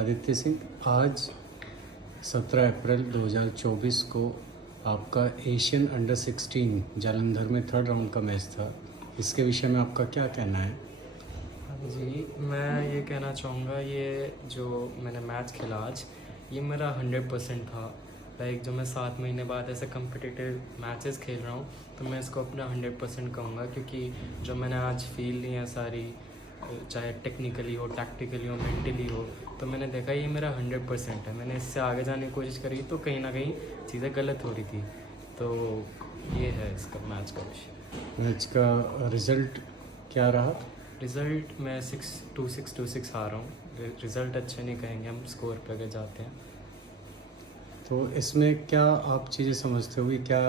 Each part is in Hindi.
आदित्य सिंह, आज 17 अप्रैल 2024 को आपका एशियन अंडर 16 जालंधर में थर्ड राउंड का मैच था। इसके विषय में आपका क्या कहना है? हाँ जी, मैं ये कहना चाहूँगा, ये जो मैंने मैच खेला आज, ये मेरा 100% था। लाइक जो मैं 7 महीने बाद ऐसे कम्पिटिटिव मैचेस खेल रहा हूँ, तो मैं इसको अपना 100% कहूँगा, क्योंकि जो मैंने आज फील ली है सारी, चाहे टेक्निकली हो, टैक्टिकली हो, मेंटली हो, तो मैंने देखा ये मेरा 100% है। मैंने इससे आगे जाने की कोशिश करी तो कहीं ना कहीं चीज़ें गलत हो रही थी। तो ये है इसका मैच का विषय। मैच का रिजल्ट क्या रहा? रिज़ल्ट मैं 6-2-6 हारा हूँ। रिज़ल्ट अच्छे नहीं कहेंगे, हम स्कोर पे अगर जाते हैं। तो इसमें क्या आप चीज़ें समझते हो कि क्या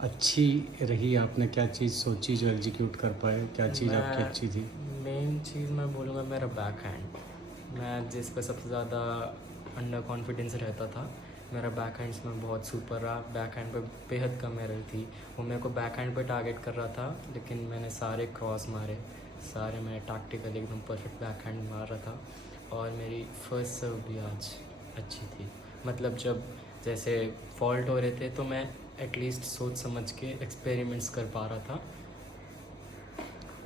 अच्छी रही? आपने क्या चीज़ सोची जो एग्जीक्यूट कर पाए? क्या चीज़ आपकी अच्छी थी? मेन चीज़ मैं बोलूँगा मेरा बैक हैंड। मैं जिस पे सबसे ज़्यादा अंडर कॉन्फिडेंस रहता था, मेरा बैक हैंड्स में बहुत सुपर रहा। बैक हैंड पे बेहद कम एरर थी। वो मेरे को बैक हैंड पे टारगेट कर रहा था, लेकिन मैंने सारे क्रॉस मारे, सारे मैंने टैक्टिकली एकदम परफेक्ट बैक हैंड मार रहा था। और मेरी फर्स्ट सर्व भी आज अच्छी थी। मतलब जब जैसे फॉल्ट हो रहे थे तो मैं एटलीस्ट सोच समझ के एक्सपेरिमेंट्स कर पा रहा था।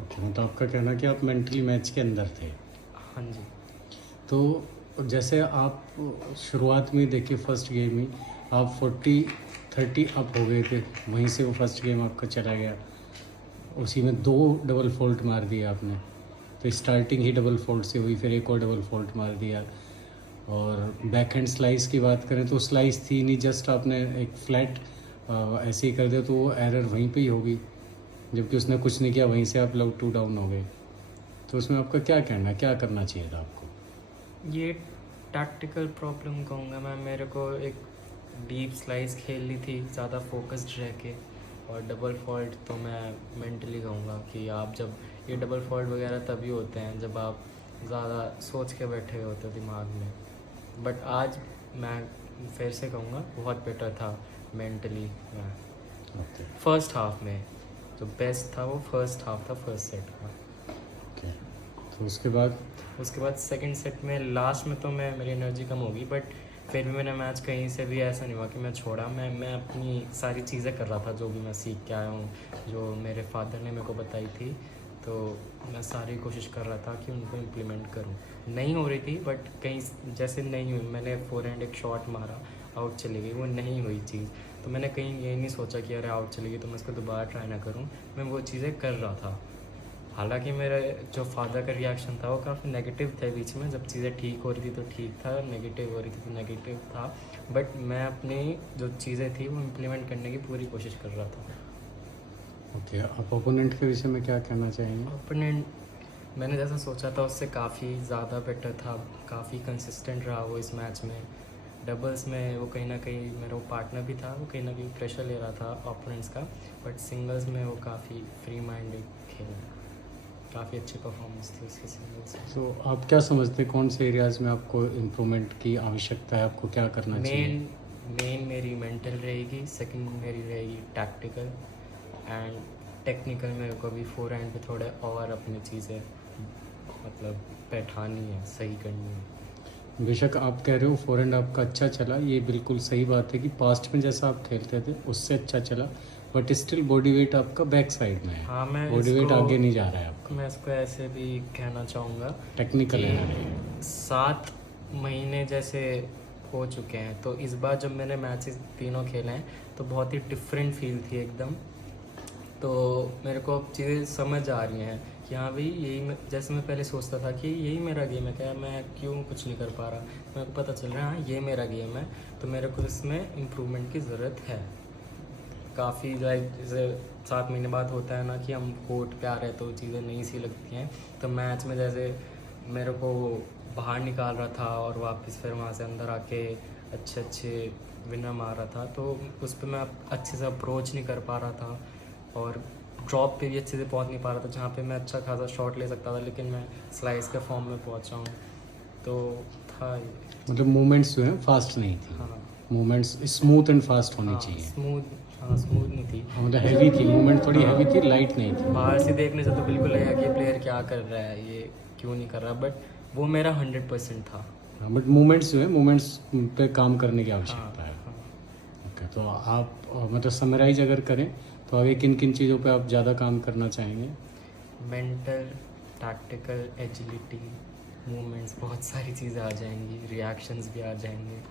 ओके, तो आपका कहना कि आप मेंटली मैच के अंदर थे। हाँ जी। तो जैसे आप शुरुआत में देखिए, फर्स्ट गेम ही आप 40-30 अप हो गए थे, वहीं से वो फर्स्ट गेम आपका चला गया। उसी में 2 डबल फॉल्ट मार दिया आपने। तो स्टार्टिंग ही डबल फॉल्ट से हुई, फिर एक और डबल फॉल्ट मार दिया। और बैक हैंड स्लाइस की बात करें तो स्लाइस थी नहीं, जस्ट आपने एक फ्लैट ऐसे ही कर दिया, तो वो एरर वहीं पे ही होगी, जबकि उसने कुछ नहीं किया, वहीं से आप लोग 2 डाउन हो गए। तो उसमें आपका क्या कहना है, क्या करना चाहिए था आपको? ये टैक्टिकल प्रॉब्लम कहूँगा मैं। मेरे को एक डीप स्लाइस खेलनी थी ज़्यादा फोकस्ड रह के। और डबल फॉल्ट तो मैं मेंटली कहूँगा कि आप जब ये डबल फॉल्ट वगैरह तभी होते हैं जब आप ज़्यादा सोच के बैठे हुए होते हो दिमाग में। बट आज मैं फिर से कहूँगा बहुत बेटर था मेंटली। ओके फर्स्ट हाफ में जो बेस्ट था वो फर्स्ट हाफ था, फर्स्ट सेट का। ओके। तो उसके बाद सेकंड सेट में लास्ट में तो मेरी एनर्जी कम होगी, बट फिर भी मैंने मैच कहीं से भी ऐसा नहीं हुआ कि मैं छोड़ा। मैं अपनी सारी चीज़ें कर रहा था जो भी मैं सीख के आया हूँ, जो मेरे फादर ने मेरे को बताई थी। तो मैं सारी कोशिश कर रहा था कि उनको इम्प्लीमेंट करूँ। नहीं हो रही थी, बट कहीं जैसे नहीं हुई। मैंने फोरहैंड एक शॉट मारा, आउट चली गई, वो नहीं हुई चीज़। तो मैंने कहीं ये नहीं सोचा कि अरे आउट चली गई तो मैं इसको दोबारा ट्राई ना करूँ। मैं वो चीज़ें कर रहा था। हालांकि मेरे जो फादर का रिएक्शन था वो काफ़ी नेगेटिव थे बीच में। जब चीज़ें ठीक हो रही थी तो ठीक था, नेगेटिव हो रही थी तो नेगेटिव था। बट मैं अपनी जो चीज़ें थी वो इम्प्लीमेंट करने की पूरी कोशिश कर रहा था। ओके, आप ओपोनेंट के विषय में क्या कहना चाहेंगे? ओपोनेंट मैंने जैसा सोचा था उससे काफ़ी ज़्यादा बेटर था। काफ़ी कंसिस्टेंट रहा वो इस मैच में। डबल्स में वो कहीं ना कहीं मेरा वो पार्टनर भी था, वो कहीं ना कहीं प्रेशर ले रहा था ओपोनेंट्स का। बट सिंगल्स में वो काफ़ी फ्री माइंडेड खेला, काफ़ी अच्छी परफॉर्मेंस थी उसकी सिंगल्स में। तो आप क्या समझते हैं, कौन से एरियाज़ में आपको इम्प्रूवमेंट की आवश्यकता है? आपको क्या करना चाहिए? मेन मेरी मेंटल रहेगी, सेकंड मेरी रहेगी टैक्टिकल, एंड टेक्निकल मेरे को भी फोर हैंड पे थोड़े और अपनी चीज़ें मतलब बैठानी है, सही करनी है। बेशक आप कह रहे हो फोरहैंड आपका अच्छा चला, ये बिल्कुल सही बात है कि पास्ट में जैसा आप खेलते थे उससे अच्छा चला, बट स्टिल बॉडी वेट आपका बैक साइड में है। हाँ, मैं बॉडी वेट इसको आगे नहीं जा रहा है आपका। मैं इसको ऐसे भी कहना चाहूँगा टेक्निकल है। कि 7 महीने जैसे हो चुके हैं, तो इस बार जब मैंने मैचेस तीनों खेले हैं तो बहुत ही डिफरेंट फील थी एकदम। तो मेरे को अब चीज़ें समझ आ रही हैं कि हाँ भाई, जैसे मैं पहले सोचता था कि यही मेरा गेम है, क्या मैं क्यों कुछ नहीं कर पा रहा। मेरे को पता चल रहा है हाँ ये मेरा गेम है, तो मेरे को इसमें इम्प्रूवमेंट की ज़रूरत है काफ़ी। लाइक जैसे 7 महीने बाद होता है ना कि हम कोर्ट पे आ रहे हैं तो चीज़ें नई सी लगती हैं। तो मैच में जैसे मेरे को बाहर निकाल रहा था और वापस फिर वहाँ से अंदर आके अच्छे विनर मार रहा था, तो उस पर मैं अच्छे से अप्रोच नहीं कर पा रहा था। और ड्रॉप पे भी अच्छे से पहुँच नहीं पा रहा था, जहाँ पे मैं अच्छा खासा शॉट ले सकता था, लेकिन मैं स्लाइस के फॉर्म में पहुँचा हूँ। तो था ये। मतलब मूवमेंट्स जो है फास्ट नहीं थी। हाँ, मूवमेंट्स स्मूथ एंड फास्ट होनी हाँ चाहिए। स्मूथ नहीं थी। मतलब हैवी थी, मूवमेंट थोड़ी हैवी थी, लाइट नहीं थी। बाहर से देखने से तो बिल्कुल लगेगा कि ये प्लेयर क्या कर रहा है, ये क्यों नहीं कर रहा, बट वो मेरा 100% था। बट मूवमेंट्स जो है, मूवमेंट्स पे काम करने की आवश्यकता है। हाँ। ओके, तो आप मतलब समराइज अगर करें तो आगे किन किन चीज़ों पे आप ज़्यादा काम करना चाहेंगे? मेंटल, टैक्टिकल, एजिलिटी, मूवमेंट्स, बहुत सारी चीज़ें आ जाएंगी, रिएक्शंस भी आ जाएंगे।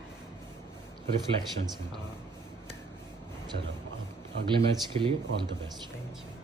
रिफ्लेक्शंस में। हाँ, चलो, अब अगले मैच के लिए all the best. Thank you.